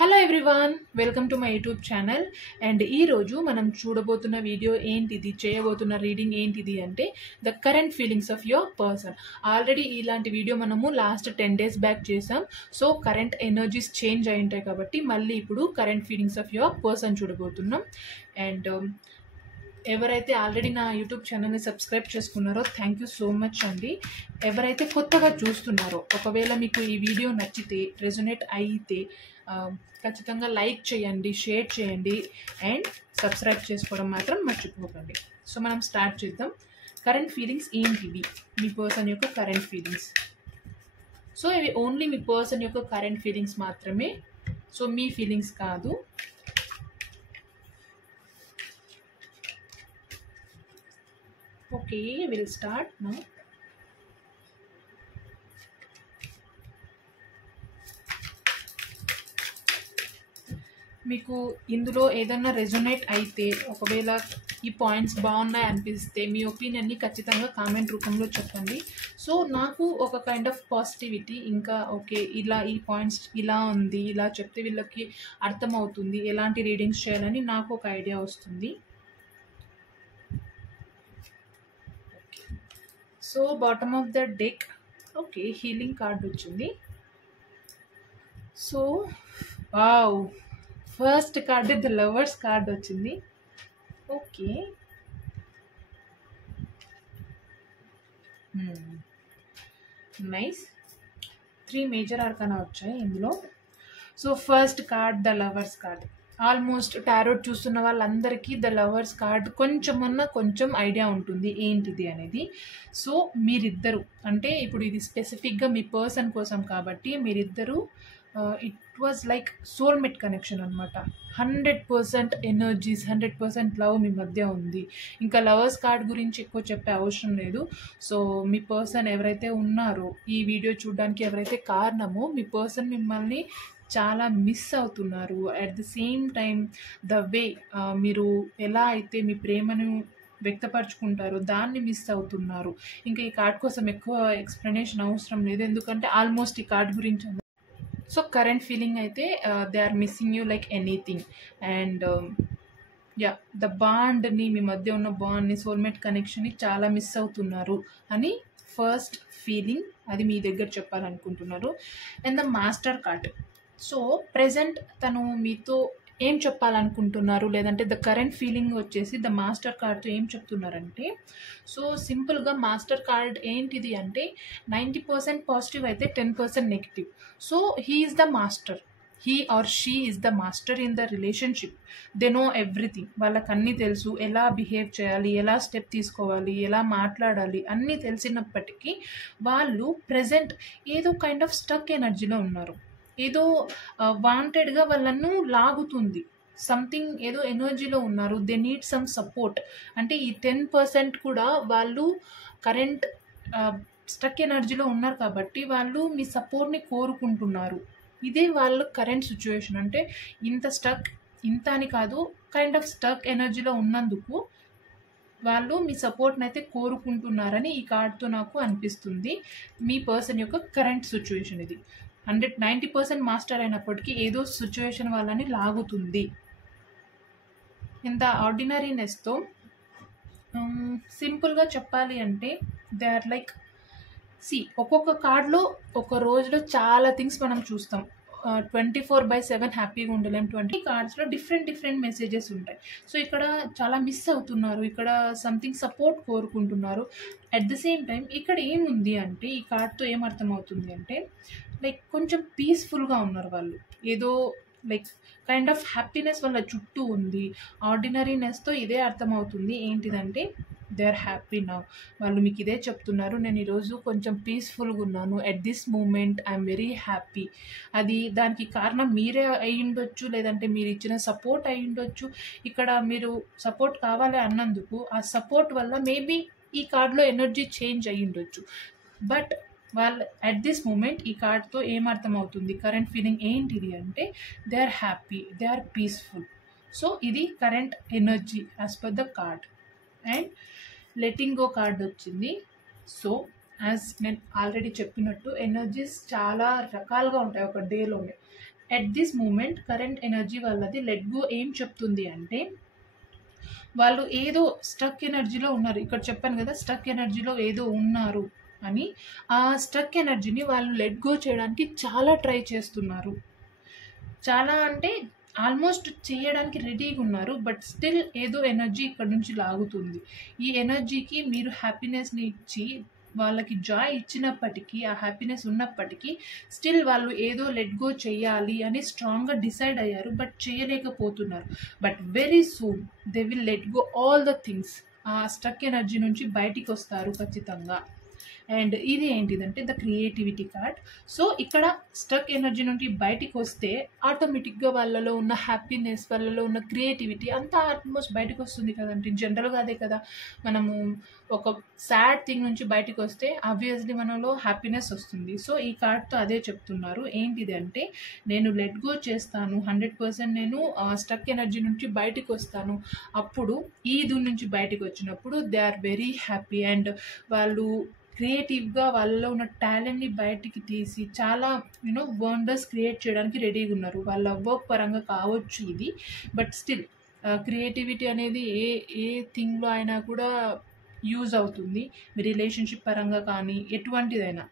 Hello everyone, welcome to my YouTube channel. And ఈరోజు మనం చూడబోతున్న video ఏంటిది, చేయబోతున్న రీడింగ్ ఏంటిది అంటే the current feelings of your person. Already ఇలాంటి వీడియో మనము లాస్ట్ 10 days బ్యాక్ చేసాం. సో కరెంట్ ఎనర్జీస్ చేంజ్ అయి ఉంటాయి కాబట్టి మళ్ళీ ఇప్పుడు current feelings of your person చూడబోతున్నాం. అండ్ ఎవరైతే ఆల్రెడీ నా యూట్యూబ్ ఛానల్ని సబ్స్క్రైబ్ చేసుకున్నారో థ్యాంక్ యూ సో మచ్ అండి. ఎవరైతే కొత్తగా చూస్తున్నారో, ఒకవేళ మీకు ఈ వీడియో నచ్చితే, రెజొనేట్ అయితే ఖచ్చితంగా లైక్ చేయండి, షేర్ చేయండి అండ్ సబ్స్క్రైబ్ చేసుకోవడం మాత్రం మర్చిపోకండి. సో మనం స్టార్ట్ చేద్దాం. కరెంట్ ఫీలింగ్స్ ఏంటివి, మీ పర్సన్ యొక్క కరెంట్ ఫీలింగ్స్. సో ఇవి ఓన్లీ మీ పర్సన్ యొక్క కరెంట్ ఫీలింగ్స్ మాత్రమే, సో మీ ఫీలింగ్స్ కాదు. Okay, will start now. మీకు ఇందులో ఏదైనా రెజొనేట్ అయితే, ఒకవేళ ఈ పాయింట్స్ బాగున్నాయి అనిపిస్తే మీ ఒపీనియన్ని ఖచ్చితంగా కామెంట్ రూపంలో చెప్పండి. సో నాకు ఒక కైండ్ ఆఫ్ పాజిటివిటీ, ఇంకా ఓకే ఇలా ఈ పాయింట్స్ ఇలా ఉంది, ఇలా చెప్తే వీళ్ళకి అర్థమవుతుంది, ఎలాంటి రీడింగ్స్ చేయాలని నాకు ఒక ఐడియా వస్తుంది. So bottom of the deck okay healing card వచ్చింది. So wow, first card the lovers card వచ్చింది. Okay, nice. 3 మేజర్ ఆర్కానా వచ్చాయి ఇందులో. So first card the lovers card. Almost tarot చూస్తున్న వాళ్ళందరికీ ద లవర్స్ కార్డ్ కొంచెం idea ఉంటుంది ఏంటిది అనేది. సో మీరిద్దరు అంటే ఇప్పుడు ఇది స్పెసిఫిక్గా మీ పర్సన్ కోసం కాబట్టి మీరిద్దరు it was like soulmate connection అనమాట. 100% ఎనర్జీస్, 100% లవ్ మీ మధ్య ఉంది. ఇంకా లవర్స్ కార్డ్ గురించి ఎక్కువ చెప్పే అవసరం లేదు. సో మీ పర్సన్ ఎవరైతే ఉన్నారో, ఈ వీడియో చూడడానికి ఎవరైతే కారణమో, మీ పర్సన్ మిమ్మల్ని చాలా మిస్ అవుతున్నారు. At the same time the way మీరు ఎలా అయితే మీ ప్రేమను వ్యక్తపరచుకుంటారు దాన్ని మిస్ అవుతున్నారు. ఇంకా ఈ కార్డ్ కోసం ఎక్కువ ఎక్స్ప్లెనేషన్ అవసరం లేదు, ఎందుకంటే ఆల్మోస్ట్ ఈ కార్డ్ గురించి. సో కరెంట్ ఫీలింగ్ అయితే they are missing you like anything. And yeah, the బాండ్ని, మీ మధ్య ఉన్న బాండ్ని, సోల్మేట్ కనెక్షన్ని చాలా మిస్ అవుతున్నారు అని ఫస్ట్ ఫీలింగ్, అది మీ దగ్గర చెప్పాలనుకుంటున్నారు. And the master card. So present తను మీతో ఏం చెప్పాలనుకుంటున్నారు, లేదంటే ద కరెంట్ ఫీలింగ్ వచ్చేసి ద మాస్టర్ కార్డ్తో ఏం చెప్తున్నారంటే, సో సింపుల్గా మాస్టర్ కార్డ్ ఏంటిది అంటే 90% పాజిటివ్ అయితే 10% negative. So he is the master, he or she is the master in the relationship. They know everything, వాళ్ళకి అన్నీ తెలుసు, ఎలా బిహేవ్ చేయాలి, ఎలా స్టెప్ తీసుకోవాలి, ఎలా మాట్లాడాలి అన్నీ తెలిసినప్పటికీ వాళ్ళు ప్రెజెంట్ ఏదో కైండ్ ఆఫ్ స్టక్ ఎనర్జీలో ఉన్నారు. ఏదో వాంటెడ్గా వాళ్ళను లాగుతుంది, సంథింగ్ ఏదో ఎనర్జీలో ఉన్నారు. They need some support. అంటే ఈ 10% కూడా వాళ్ళు కరెంట్ స్టక్ ఎనర్జీలో ఉన్నారు కాబట్టి వాళ్ళు మీ సపోర్ట్ని కోరుకుంటున్నారు. ఇదే వాళ్ళ కరెంట్ సిచ్యువేషన్. అంటే ఇంత అని కాదు, కైండ్ ఆఫ్ స్టక్ ఎనర్జీలో ఉన్నందుకు వాళ్ళు మీ సపోర్ట్ని అయితే కోరుకుంటున్నారని ఈ కార్డ్తో నాకు అనిపిస్తుంది. మీ పర్సన్ యొక్క కరెంట్ సిచ్యువేషన్ ఇది. 90% మాస్టర్ అయినప్పటికీ ఏదో సిచ్యువేషన్ వాళ్ళని లాగుతుంది. ఇంత ఆర్డినరీనెస్తో సింపుల్గా చెప్పాలి అంటే దే ఆర్ లైక్ ఒక్కొక్క కార్డ్లో ఒక రోజులో చాలా థింగ్స్ మనం చూస్తాం. 24/7 హ్యాపీగా ఉండలేం. 20 కార్డ్స్లో డిఫరెంట్ మెసేజెస్ ఉంటాయి. సో ఇక్కడ చాలా మిస్ అవుతున్నారు, ఇక్కడ సంథింగ్ సపోర్ట్ కోరుకుంటున్నారు. అట్ ద సేమ్ టైం ఇక్కడ ఏముంది అంటే, ఈ కార్డ్తో ఏమర్థమవుతుంది అంటే లైక్ కొంచెం పీస్ఫుల్గా ఉన్నారు వాళ్ళు. ఏదో లైక్ కైండ్ ఆఫ్ హ్యాపీనెస్ వాళ్ళ చుట్టూ ఉంది. ఆర్డినరీనెస్తో ఇదే అర్థమవుతుంది ఏంటిదంటే దే ఆర్ హ్యాపీ నౌ. వాళ్ళు మీకు ఇదే చెప్తున్నారు, నేను ఈరోజు కొంచెం పీస్ఫుల్గా ఉన్నాను, at this moment I'm very happy. అది దానికి కారణం మీరే అయి ఉండొచ్చు, లేదంటే మీరు ఇచ్చిన సపోర్ట్ అయి ఉండొచ్చు. ఇక్కడ మీరు సపోర్ట్ కావాలి అన్నందుకు ఆ సపోర్ట్ వల్ల మేబీ ఈ కార్డ్లో ఎనర్జీ చేంజ్ అయ్యి ఉండొచ్చు. బట్ వాళ్ళు అట్ దిస్ మూమెంట్ ఈ కార్డ్తో ఏమర్థమవుతుంది, కరెంట్ ఫీలింగ్ ఏంటిది అంటే they are happy, they are peaceful. So ఇది current energy as per the card. And letting go card వచ్చింది. సో యాజ్ నేను ఆల్రెడీ చెప్పినట్టు ఎనర్జీస్ చాలా రకాలుగా ఉంటాయి ఒక డేలోనే. At this moment current energy వాళ్ళది లెట్ గో ఏం చెప్తుంది అంటే, వాళ్ళు ఏదో స్టక్ ఎనర్జీలో ఉన్నారు. ఇక్కడ చెప్పాను కదా, స్టక్ ఎనర్జీలో ఏదో ఉన్నారు అని. ఆ స్టక్ ఎనర్జీని వాళ్ళు లెట్ గో చేయడానికి చాలా ట్రై చేస్తున్నారు. చాలా అంటే ఆల్మోస్ట్ చేయడానికి రెడీగా ఉన్నారు. బట్ స్టిల్ ఏదో ఎనర్జీ ఇక్కడ నుంచి లాగుతుంది. ఈ ఎనర్జీకి మీరు హ్యాపీనెస్ని ఇచ్చి వాళ్ళకి జాయ్ ఇచ్చినప్పటికీ, ఆ హ్యాపీనెస్ ఉన్నప్పటికీ స్టిల్ వాళ్ళు ఏదో లెట్ గో చేయాలి అని స్ట్రాంగ్గా డిసైడ్ అయ్యారు. బట్ చేయలేకపోతున్నారు. But very soon they will let go all the things. ఆ స్టక్ ఎనర్జీ నుంచి బయటికి వస్తారు ఖచ్చితంగా. అండ్ ఇది ఏంటిదంటే ద క్రియేటివిటీ కార్డ్. సో ఇక్కడ స్టక్ ఎనర్జీ నుండి బయటికి వస్తే ఆటోమేటిక్గా వాళ్ళలో ఉన్న హ్యాపీనెస్, వాళ్ళలో ఉన్న క్రియేటివిటీ అంతా ఆల్మోస్ట్ బయటకు వస్తుంది కదండి. జనరల్గా అదే కదా, మనము ఒక సాడ్ థింగ్ నుంచి బయటకు వస్తే ఆబ్వియస్లీ మనలో హ్యాపీనెస్ వస్తుంది. సో ఈ కార్డ్తో అదే చెప్తున్నారు. ఏంటిది అంటే, నేను లెట్ గో చేస్తాను 100%, నేను స్టక్ ఎనర్జీ నుంచి బయటకు వస్తాను. అప్పుడు ఈ దీని నుంచి బయటకు వచ్చినప్పుడు they are very happy. And వాళ్ళు క్రియేటివ్గా వాళ్ళలో ఉన్న టాలెంట్ని బయటికి తీసి చాలా వండర్స్ క్రియేట్ చేయడానికి రెడీగా ఉన్నారు. వాళ్ళ వర్క్ పరంగా కావచ్చు ఇది, బట్ స్టిల్ క్రియేటివిటీ అనేది ఏ థింగ్లో అయినా కూడా యూజ్ అవుతుంది. మీ రిలేషన్షిప్ పరంగా కానీ ఎటువంటిదైనా.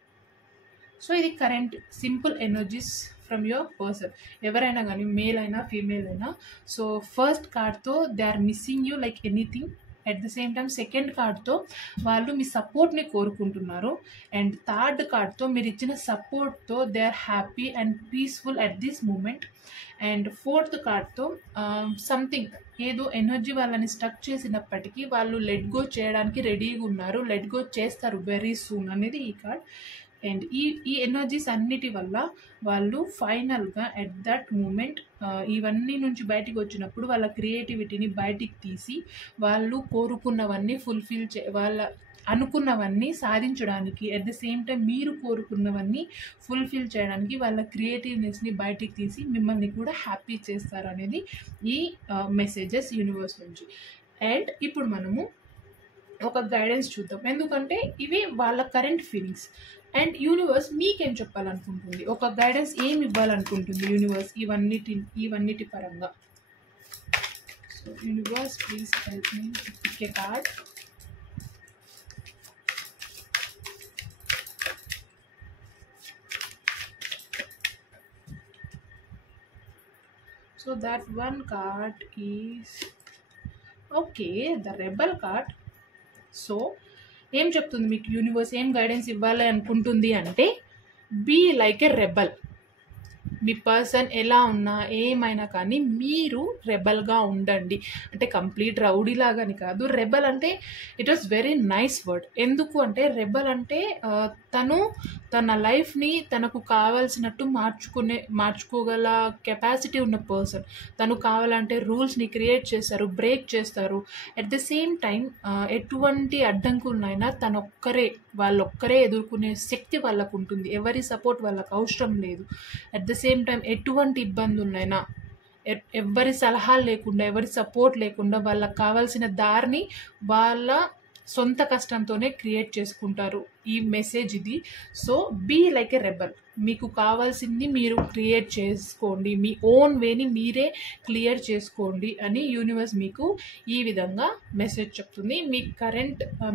సో ఇది current simple energies from your person, ఎవరైనా కానీ, మేల్ అయినా ఫీమేల్ అయినా. సో ఫస్ట్ కార్డ్తో they are missing you like anything. At the same time second కార్డ్తో వాళ్ళు మీ సపోర్ట్ని కోరుకుంటున్నారు. అండ్ థర్డ్ కార్డ్తో మీరు ఇచ్చిన సపోర్ట్తో they are happy and peaceful at this moment. And fourth కార్డ్తో సంథింగ్ ఏదో ఎనర్జీ వాళ్ళని స్టక్ చేసినప్పటికీ వాళ్ళు లెట్ గో చేయడానికి రెడీగా ఉన్నారు. లెట్ గో చేస్తారు వెరీ సూన్ అనేది ఈ కార్డ్. అండ్ ఈ ఎనర్జీస్ అన్నిటి వల్ల వాళ్ళు ఫైనల్గా ఎట్ దట్ మూమెంట్ ఇవన్నీ నుంచి బయటికి వచ్చినప్పుడు వాళ్ళ క్రియేటివిటీని బయటికి తీసి వాళ్ళు కోరుకున్నవన్నీ వాళ్ళ అనుకున్నవన్నీ సాధించడానికి, అట్ ద సేమ్ టైం మీరు కోరుకున్నవన్నీ ఫుల్ఫిల్ చేయడానికి వాళ్ళ క్రియేటివ్నెస్ని బయటికి తీసి మిమ్మల్ని కూడా హ్యాపీ చేస్తారు అనేది ఈ మెసేజెస్ యూనివర్స్ నుంచి. అండ్ ఇప్పుడు మనము ఒక గైడెన్స్ చూద్దాం, ఎందుకంటే ఇవి వాళ్ళ కరెంట్ ఫీలింగ్స్. అండ్ యూనివర్స్ మీకేం చెప్పాలనుకుంటుంది, ఒక గైడెన్స్ ఏమి ఇవ్వాలనుకుంటుంది యూనివర్స్ ఇవన్నిటి పరంగా. So universe please help me pick a card. So that one card is the Rebel card. So ఏం చెప్తుంది మీకు యూనివర్స్, ఏం గైడెన్స్ ఇవ్వాలి అనుకుంటుంది అంటే, బీ లైక్ ఎ రెబల్. మీ పర్సన్ ఎలా ఉన్నా ఏమైనా కానీ మీరు రెబల్గా ఉండండి. అంటే కంప్లీట్ రౌడీ లాగాని కాదు. రెబల్ అంటే it was very nice word. ఎందుకు అంటే రెబల్ అంటే తను తన లైఫ్ని తనకు కావాల్సినట్టు మార్చుకోగల కెపాసిటీ ఉన్న పర్సన్. తను కావాలంటే రూల్స్ని క్రియేట్ చేస్తారు, బ్రేక్ చేస్తారు. అట్ ద సేమ్ టైం ఎటువంటి అడ్డంకులనైనా వాళ్ళొక్కరే ఎదుర్కొనే శక్తి వాళ్ళకు ఉంటుంది. ఎవరి సపోర్ట్ వాళ్ళకు అవసరం లేదు. అట్ ద సేమ్ టైం ఎటువంటి ఇబ్బందులైనా ఎవరి సలహాలు లేకుండా, ఎవరి సపోర్ట్ లేకుండా వాళ్ళకి కావాల్సిన దారిని వాళ్ళ సొంత కష్టంతోనే క్రియేట్ చేసుకుంటారు. ఈ మెసేజ్ ఇది. So be like a rebel. మీకు కావాల్సింది మీరు క్రియేట్ చేసుకోండి, మీ ఓన్ వేని మీరే క్లియర్ చేసుకోండి అని యూనివర్స్ మీకు ఈ విధంగా మెసేజ్ చెప్తుంది.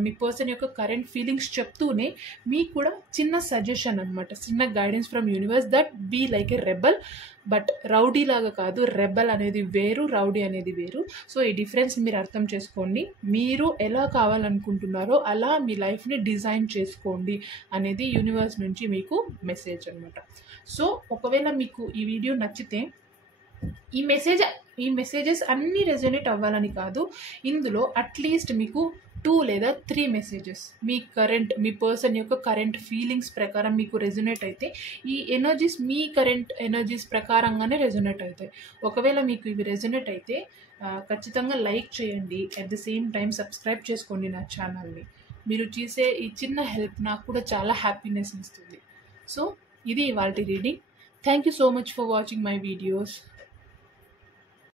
మీ పర్సన్ యొక్క కరెంట్ ఫీలింగ్స్ చెప్తూనే మీకు కూడా చిన్న సజెషన్ అనమాట, చిన్న guidance from universe that be like a rebel. But rowdy లాగా కాదు. రెబల్ అనేది వేరు, రౌడీ అనేది వేరు. సో ఈ డిఫరెన్స్ మీరు అర్థం చేసుకోండి. మీరు ఎలా కావాలనుకుంటున్నారో అలా మీ లైఫ్ని డిజైన్ చేసుకోండి అనేది యూనివర్స్ నుంచి మీకు మెసేజ్ అనమాట. సో ఒకవేళ మీకు ఈ వీడియో నచ్చితే, ఈ మెసేజెస్ అన్నీ రెజొనేట్ అవ్వాలని కాదు, ఇందులో అట్లీస్ట్ మీకు 2 లేదా 3 మెసేజెస్ మీ పర్సన్ యొక్క కరెంట్ ఫీలింగ్స్ ప్రకారం మీకు రెజొనేట్ అయితే, ఈ ఎనర్జీస్ మీ కరెంట్ ఎనర్జీస్ ప్రకారంగానే రెజొనేట్ అవుతాయి. ఒకవేళ మీకు ఇవి రెజొనేట్ అయితే ఖచ్చితంగా లైక్ చేయండి. At the same time subscribe చేసుకోండి నా ఛానల్ని. మీరు చేసే ఈ చిన్న హెల్ప్ నాకు కూడా చాలా హ్యాపీనెస్ ఇస్తుంది. సో ఇది ఇవాల్టి reading. Thank you so much for watching my videos.